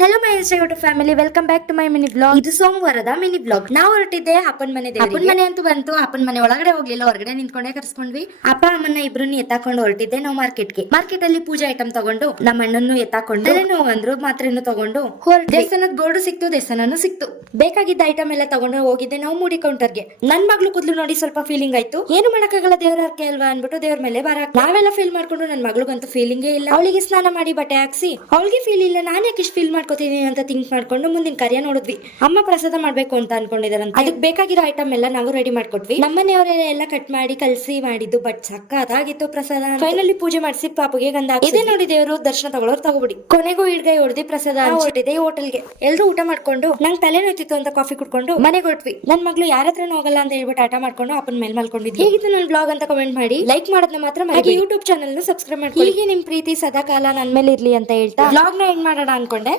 Hello my YouTube family, welcome back to my mini blog. ಇದು ಸೋಮವಾರದ mini blog. ನಾವು ಹೊರಟಿದ್ದೆ ಅಪ್ಪನ ಮನೆ. ಅಪ್ಪನ ಮನೆ ಅಂತೂ ಬಂತು. ಅಪ್ಪನ ಮನೆ ಒಳಗಡೆ ಹೋಗ್ಲಿಲ್ಲ, ಹೊರಗಡೆ ನಿಂತ್ಕೊಂಡೇ ಕರ್ಸ್ಕೊಂಡ್ವಿ. ಅಪ್ಪ ಅಮ್ಮನ ಇಬ್ರು ಎತ್ತಾಕೊಂಡು ಹೊರಟಿದ್ದೆ ನಾವು ಮಾರ್ಕೆಟ್ ಅಲ್ಲಿ ಪೂಜೆ ಐಟಮ್ ತಗೊಂಡು ನಮ್ಮ ಅಣ್ಣನ್ನು ಎತ್ತಾಕೊಂಡು ನೋವು ಅಂದ್ರು ಮಾತ್ರೆಯನ್ನು ತಗೊಂಡು ದೇವಸ್ಥಾನದ ಬೋರ್ಡ್ ಸಿಕ್ತು, ದೇವಸ್ಥಾನನು ಸಿಕ್ತು. ಬೇಕಾಗಿದ್ದ ಐಟಮ್ ಎಲ್ಲ ತಗೊಂಡು ಹೋಗಿದ್ದೆ ನಾವು ಮೂಡಿ ಕೌಂಟರ್ಗೆ. ನನ್ ಮಗಳು ಕೂದಲು ನೋಡಿ ಸ್ವಲ್ಪ ಫೀಲಿಂಗ್ ಆಯ್ತು. ಏನು ಮಾಡಕ್ಕಾಗಲ್ಲ, ದೇವ್ರ ಹರಕೆ ಅಲ್ವಾ ಅನ್ಬಿಟ್ಟು ದೇವ್ರ ಮೇಲೆ ಬರಕ್ ನಾವೆಲ್ಲ ಫೀಲ್ ಮಾಡ್ಕೊಂಡು ನನ್ ಮಗಳಿಗಂತೂ ಫೀಲಿಂಗೇ ಇಲ್ಲ. ಅವಳಿಗೆ ಸ್ನಾನ ಮಾಡಿ ಬಟ್ಟೆ ಹಾಕ್ಸಿ ಅವಳಿಗೆ ಫೀಲ್ ಇಲ್ಲ, ನಾನು ಯಾಕೆ ಇಷ್ಟು ಫೀಲ್ ಮಾಡ್ಕೋತೀನಿ ಅಂತ ಥಿಂಕ್ ಮಾಡ್ಕೊಂಡು ಮುಂದಿನ ಕಾರ್ಯ ನೋಡಿದ್ವಿ. ಅಮ್ಮ ಪ್ರಸಾದ ಮಾಡ್ಬೇಕು ಅಂತ ಅನ್ಕೊಂಡಿದಾರಂತ. ಅದಕ್ಕೆ ಬೇಕಾಗಿರೋ ಐಟಮ್ ಎಲ್ಲ ನಾವು ರೆಡಿ ಮಾಡ್ಕೊಟ್ವಿ. ನಮ್ಮನೆಯವರೆಲ್ಲ ಕಟ್ ಮಾಡಿ ಕಲ್ಸಿ ಮಾಡಿದ್ದು, ಬಟ್ ಸಕ್ಕತ್ತಾಗಿತ್ತು ಪ್ರಸಾದ. ಫೈನಲಿ ಪೂಜೆ ಮಾಡಿಸಿ ಪಾಪುಗೆ ಗಂಧ ಇದೇ ನೋಡಿ, ದೇವರು ದರ್ಶನ ತಗೊಳ್ಳೋರು ತಗೋಬಿಡಿ. ಕೊನೆಗೂ ಹಿಡ್ಗೈ ಹೊಡೆದಿ ಪ್ರಸಾದ ಹೊರಟಿದೆ ಹೋಟೆಲ್ಗೆ. ಎಲ್ರು ಊಟ ಮಾಡ್ಕೊಂಡು ನಂಗೆ ತಲೆ ನೋಯ್ತಿತ್ತು ಅಂತ ಕಾಫಿ ಕುಡ್ಕೊಂಡು ಮನೆಗೆ ಹೊರಟ್ವಿ. ನನ್ ಮಗಳು ಯಾರ ಹತ್ರನೂ ಹೋಗಲ್ಲ ಅಂತ ಹೇಳ್ಬಿಟ್ಟು ಆಟ ಮಾಡ್ಕೊಂಡು ಅಪ್ಪನ ಮೇಲೆ ಮಲ್ಕೊಂಡಿದ್ವಿ. ಹೇಗಿತ್ತು ನನ್ನ ಬ್ಲಾಗ್ ಅಂತ ಕಮೆಂಟ್ ಮಾಡಿ, ಲೈಕ್ ಮಾಡೋದನ್ನ ಮಾತ್ರ ಮಾಡಿ, ಯೂಟ್ಯೂಬ್ ಚಾನಲ್ ಸಬ್ಸ್ಕ್ರೈಬ್ ಮಾಡಿ. ಹೀಗೆ ನಿಮ್ ಪ್ರೀತಿ ಸದಾಕಾಲ ನನ್ ಮೇಲೆ ಇರ್ಲಿ ಅಂತ ಹೇಳ್ತಾ ಬ್ಲಾಗ್ ನ ಎಂಡ್ ಮಾಡೋಣ ಅನ್ಕೊಂಡೆ.